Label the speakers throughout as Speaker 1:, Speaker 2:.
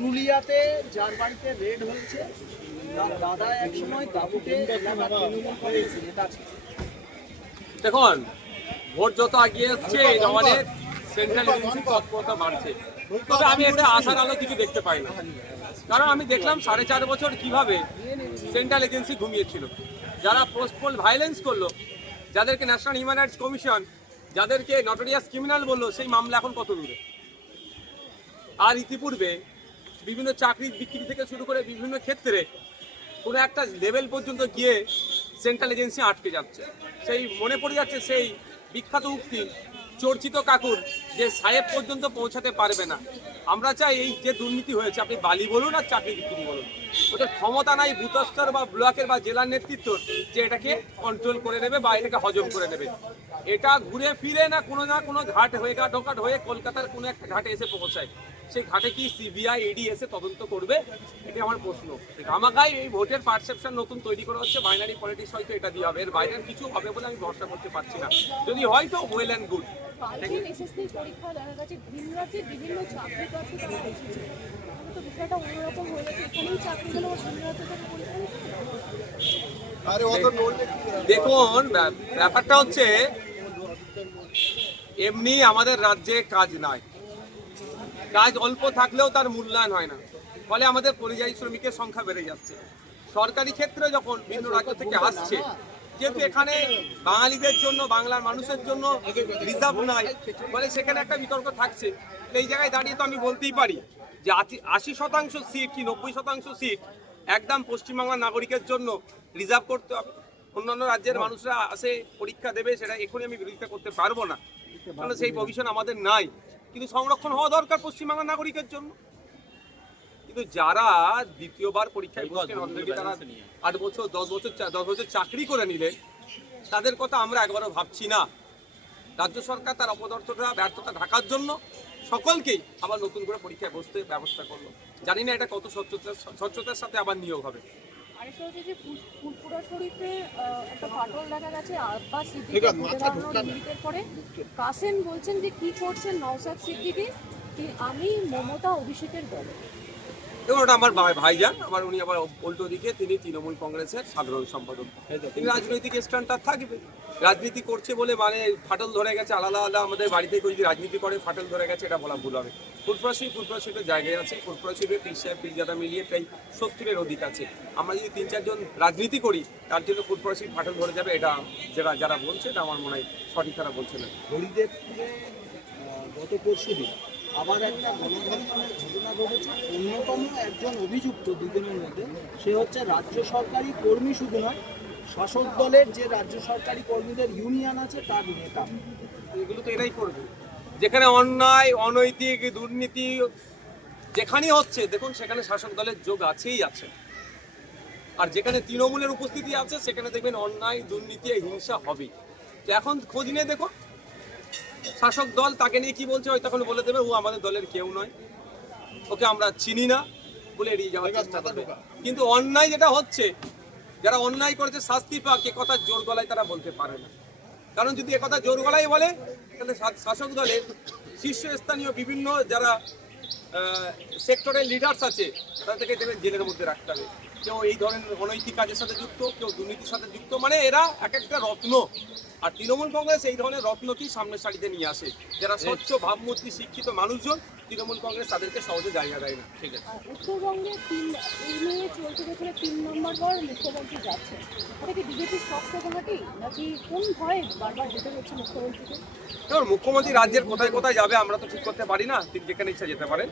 Speaker 1: পুরুলিয়াতে যার বাড়িতে রেড হয়েছে দাদা
Speaker 2: দেখুন, ভোট যত এই জমানের সেন্ট্রাল এজেন্সি তৎপরতা বাড়ছে। তবে আমি একটা আশার আলো কিছু দেখতে পাই না। কারণ আমি দেখলাম সাড়ে চার বছর কীভাবে সেন্ট্রাল এজেন্সি ঘুমিয়েছিল। যারা পোস্টপোল ভাইলেন্স করল, যাদেরকে ন্যাশনাল হিউম্যান রাইটস কমিশন যাদেরকে নটোরিয়াস ক্রিমিনাল বলল, সেই মামলা এখন কত দূরে? আর ইতিপূর্বে বিভিন্ন চাকরির বিক্রি থেকে শুরু করে বিভিন্ন ক্ষেত্রে কোনো একটা লেভেল পর্যন্ত গিয়ে সেন্ট্রাল এজেন্সি আটকে যাচ্ছে। সেই মনে পড়ে যাচ্ছে সেই বিখ্যাত উক্তি, চর্চিত কাকুর যে সাহেব পর্যন্ত পৌঁছাতে পারবে না। আমরা চাই এই যে দুর্নীতি হয়েছে, আপনি বালি বলুন আর চাকরি বিক্রি বলুন। ওদের ক্ষমতা নাই, ভূতস্তর বা ব্লকের বা জেলার নেতৃত্ব যে এটাকে কন্ট্রোল করে নেবে বা এটাকে হজম করে নেবে। এটা ঘুরে ফিরে না কোনো না কোনো ঘাট হয়ে ঘাট হয়ে কলকাতার কোনো একটা ঘাটে এসে পৌঁছায়। সেই ঘাটে কি সিবিআই ইডি এসে তদন্ত করবে? এটা আমার প্রশ্ন। আমাকাই এই ভোটের পারসেপশন নতুন তৈরি করা হচ্ছে। বাইনারি পলিটিক্স হয়তো এটা দিয়ে হবে। এর বাইরে কিছু হবে বলে আমি ভরসা করতে পারছি না। যদি হয়তো ওয়েল অ্যান্ড গুড
Speaker 3: তো হয়ে?
Speaker 2: দেখুন ব্যা- ব্যাপারটা হচ্ছে এমনি আমাদের রাজ্যে কাজ নাই। কাজ অল্প থাকলেও তার মূল্যায়ন হয় না। ফলে আমাদের পরিযায়ী শ্রমিকের সংখ্যা বেড়ে যাচ্ছে। সরকারি ক্ষেত্রে যখন ভিন্ন রাজ্য থেকে আসছে, যেহেতু এখানে বাঙালিদের জন্য, বাংলার মানুষের জন্য রিজার্ভ নাই, ফলে সেখানে একটা বিতর্ক থাকছে। এই জায়গায় দাঁড়িয়ে তো আমি বলতেই পারি যে আশি- শতাংশ সিট কি নব্বই শতাংশ সিট একদম পশ্চিমবাংলার নাগরিকের জন্য রিজার্ভ করতে হবে। অন্যান্য রাজ্যের মানুষরা আসে, পরীক্ষা দেবে, সেটা এখনই আমি বিরোধিতা করতে পারব না। কারণ সেই প্রভিশন আমাদের নাই। কিন্তু সংরক্ষণ হওয়া দরকার পশ্চিমবাংলার নাগরিকের জন্য। কিন্তু যারা দ্বিতীয়বার পরীক্ষায় বসছেন অলরেডি তারা আট বছর দশ বছর দশ বছর চাকরি করে নিলেন তাদের কথা আমরা একবারও ভাবছি না। রাজ্য সরকার তার অপদার্থতা ব্যর্থতা ঢাকার জন্য সকলকেই আবার নতুন করে পরীক্ষায় বসতে ব্যবস্থা করল। জানি না এটা কত স্বচ্ছতার স্বচ্ছতার সাথে আবার নিয়োগ হবে।
Speaker 3: আরেকটা হচ্ছে যে ফুলপুরা শরীফে একটা ফাটল দেখা গেছে আব্বাস সিদ্দিকের পরে। কাসেম বলছেন যে কি করছেন নওসাদ সিদ্দিকি? আমি মমতা অভিষেকের দলে।
Speaker 2: এবং ওটা আমার ভাই ভাইজান আবার উনি আবার উল্টো দিকে তিনি তৃণমূল কংগ্রেসের সাধারণ সম্পাদক। তিনি রাজনৈতিক স্ট্যান্ডটা থাকবে। রাজনীতি করছে বলে মানে ফাটল ধরে গেছে আলাদা আলাদা আমাদের বাড়িতে কেউ যদি রাজনীতি করে ফাটল ধরে গেছে এটা বলা ভুল হবে। ফুরফুরাশি ফুরফুরাশিতে জায়গায় আছে। পীর সাহেব পীরজাদা মিলিয়ে প্রায় সত্তরের অধিক আছে। আমরা যদি তিন চারজন রাজনীতি করি তার জন্য ফুরফুরাশির ফাটল ধরে যাবে এটা যারা যারা বলছে এটা আমার মনে হয় সঠিক তারা বলছে না।
Speaker 1: হরিদেবপুরে গত পরশু দিন আবার একটা গণধর্ষণের ঘটনা ঘটেছে। অন্যতম একজন অভিযুক্ত দুজনের মধ্যে, সে হচ্ছে রাজ্য সরকারি কর্মী শুধু নয়, শাসক দলের যে রাজ্য সরকারি কর্মীদের ইউনিয়ন আছে, তার নেতা।
Speaker 2: এগুলো তো এরাই করবে। যেখানে অন্যায়, অনৈতিক, দুর্নীতি, যেখানেই হচ্ছে, দেখুন, সেখানে শাসক দলের যোগ আছেই আছে। আর যেখানে তৃণমূলের উপস্থিতি আছে, সেখানে দেখবেন অন্যায়, দুর্নীতি, হিংসা হবেই। তো এখন খোঁজ নিয়ে দেখো শাসক দল তাকে নিয়ে কি বলছে হয়তো তখন বলে দেবে ও আমাদের দলের কেউ নয়। ওকে আমরা চিনি না বলে এড়িয়ে যাওয়ার চেষ্টা করবে। কিন্তু অন্যায় যেটা হচ্ছে যারা অন্যায় করেছে শাস্তি পাক এ কথা জোর গলায় তারা বলতে পারে না। কারণ যদি একথা জোর গলায় বলে তাহলে শাসক দলের শীর্ষস্থানীয় বিভিন্ন যারা সেক্টরের লিডার্স আছে তাদেরকে দেখবেন জেলের মধ্যে রাখতে হবে। কেউ এই ধরনের অনৈতিক কাজের সাথে যুক্ত কেউ দুর্নীতির সাথে যুক্ত। মানে এরা এক একটা রত্ন। আর তৃণমূল কংগ্রেস এই ধরনের রত্নকেই সামনের সারিতে নিয়ে আসে। যারা স্বচ্ছ ভাবমূর্তি শিক্ষিত মানুষজন তৃণমূল কংগ্রেস তাদেরকে সহজে জায়গা দেয় না। ঠিক আছে।
Speaker 3: উত্তরবঙ্গে তিন এই নিয়ে চলতে তিন নম্বর বার মুখ্যমন্ত্রী যাচ্ছে এটা কি বিজেপির শক্ত ঘাটি? নাকি কোন ভয়ে বারবার যেতে হচ্ছে মুখ্যমন্ত্রীকে?
Speaker 2: দেখুন মুখ্যমন্ত্রী রাজ্যের কোথায় কোথায় যাবে আমরা তো ঠিক করতে পারি না তিনি যেখানে ইচ্ছা যেতে পারেন।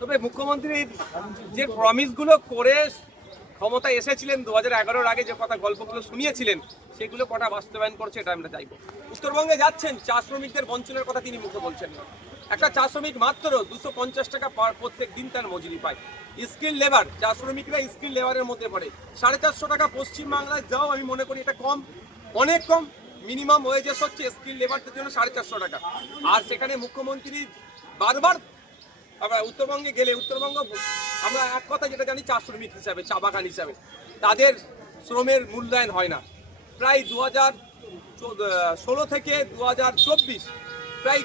Speaker 2: তবে মুখ্যমন্ত্রীর যে প্রমিসগুলো করে ক্ষমতায় এসেছিলেন দু হাজার আগে যে কথা গল্পগুলো শুনিয়েছিলেন, সেগুলো কটা বাস্তবায়ন করছে এটা আমরা চাইব উত্তরবঙ্গে যাচ্ছেন চা শ্রমিকদের বঞ্চনের কথা তিনি মুখে বলছেন একটা চা শ্রমিক মাত্র দুশো পঞ্চাশ টাকা পার প্রত্যেক দিন তার মজুরি পায়। স্কিল লেবার, চা শ্রমিকরা স্কিল লেবারের মধ্যে পড়ে। সাড়ে চারশো টাকা পশ্চিমবাংলায় যাও, আমি মনে করি এটা কম, অনেক কম। মিনিমাম ওয়েজেস হচ্ছে স্কিল লেবারদের জন্য সাড়ে চারশো টাকা। আর সেখানে মুখ্যমন্ত্রী বারবার আমরা উত্তরবঙ্গে গেলে, উত্তরবঙ্গ আমরা এক কথা যেটা জানি চা শ্রমিক হিসাবে, চা বাগান হিসাবে। তাদের শ্রমের মূল্যায়ন হয় না। প্রায় দু হাজার ষোলো থেকে দু হাজার চব্বিশ, প্রায়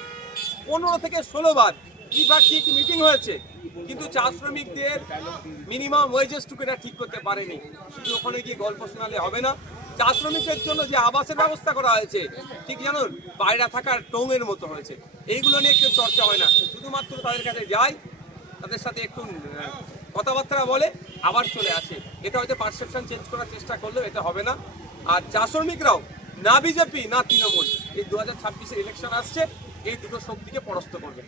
Speaker 2: পনেরো থেকে ষোলো বার ত্রিপাক্ষিক মিটিং হয়েছে। কিন্তু চা শ্রমিকদের মিনিমাম ওয়েজেস টুকু এটা ঠিক করতে পারেনি। শুধু ওখানে গিয়ে গল্প শোনালে হবে না। চা শ্রমিকদের জন্য যে আবাসের ব্যবস্থা করা হয়েছে, ঠিক জানুন? বাইরে থাকার টোঙের মতো হয়েছে। এইগুলো নিয়ে কেউ চর্চা হয় না। শুধুমাত্র তাদের কাছে যায় তাদের সাথে একটু কথাবার্তা বলে, আবার চলে আসে। এটা হয়তো পারসেপশন চেঞ্জ করার চেষ্টা করলেও এটা হবে না। আর চা শ্রমিকরাও, না বিজেপি, না তৃণমূল, এই দু হাজার ইলেকশন আসছে, এই দুটো শক্তিকে পরাস্ত করবে।